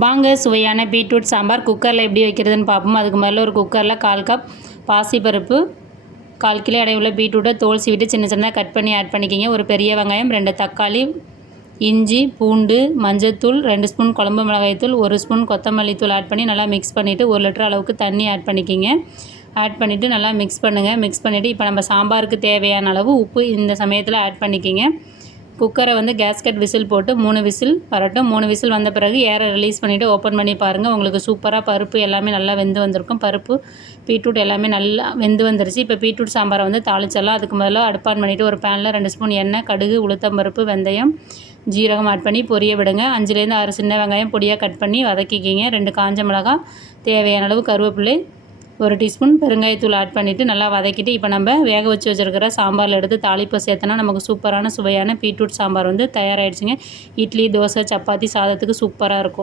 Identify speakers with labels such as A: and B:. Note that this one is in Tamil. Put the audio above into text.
A: வாங்க சுவையான பீட்ரூட் சாம்பார் குக்கரில் எப்படி வைக்கிறதுன்னு பார்ப்போம். அதுக்கு முதல்ல ஒரு குக்கரில் கால் கப் பாசிப்பருப்பு கால் கிலோ அடைய உள்ள பீட்ரூட்டை தோல் சீவிட்டு சின்ன சின்னதாக கட் பண்ணி ஆட் பண்ணிக்கிங்க. ஒரு பெரிய வெங்காயம் ரெண்டு தக்காளி இஞ்சி பூண்டு மஞ்சத்தூள் ரெண்டு ஸ்பூன் குழம்பு மிளகாய்த்தூள் ஒரு ஸ்பூன் கொத்தமல்லி தூள் ஆட் பண்ணி நல்லா மிக்ஸ் பண்ணிவிட்டு ஒரு லிட்டர் அளவுக்கு தண்ணி ஆட் பண்ணிக்கிங்க. ஆட் பண்ணிவிட்டு நல்லா மிக்ஸ் பண்ணுங்கள் மிக்ஸ் பண்ணிவிட்டு இப்போ நம்ம சாம்பாருக்கு தேவையான அளவு உப்பு இந்த சமயத்தில் ஆட் பண்ணிக்கிங்க. குக்கரை வந்து கேஸ்கட் விசில் போட்டு மூணு விசில் வரட்டும் மூணு விசில் வந்த பிறகு ஏரை ரிலீஸ் பண்ணிவிட்டு ஓப்பன் பண்ணி பாருங்கள் உங்களுக்கு சூப்பராக பருப்பு எல்லாமே நல்லா வெந்து வந்திருக்கும். பருப்பு பீட்ரூட் எல்லாமே நல்லா வெந்து வந்துருச்சு. இப்போ பீட்ரூட் சாம்பாரை வந்து தாளிச்சிடலாம். அதுக்கு முதல்ல அடுப்பான் பண்ணிவிட்டு ஒரு பேனில் ரெண்டு ஸ்பூன் எண்ணெய் கடுகு உளுத்தம்பருப்பு வெந்தயம் ஜீரகம் ஆட் பண்ணி பொரிய விடுங்க. அஞ்சுலேருந்து ஆறு சின்ன வெங்காயம் பொடியாக கட் பண்ணி வதக்கிக்கிங்க. ரெண்டு காஞ்ச மிளகா தேவையான அளவு கருவேப்பிள்ளை ஒரு டீஸ்பூன் பெருங்காயத்தூள் ஆட் பண்ணிவிட்டு நல்லா வதக்கிட்டு இப்போ நம்ம வேக வச்சு வச்சுருக்கிற சாம்பாரில் எடுத்து தாளிப்பை சேர்த்தனா நமக்கு சூப்பரான சுவையான பீட்ரூட் சாம்பார் வந்து தயாராகிடுச்சுங்க இட்லி தோசை சப்பாத்தி சாதத்துக்கு சூப்பராக இருக்கும்.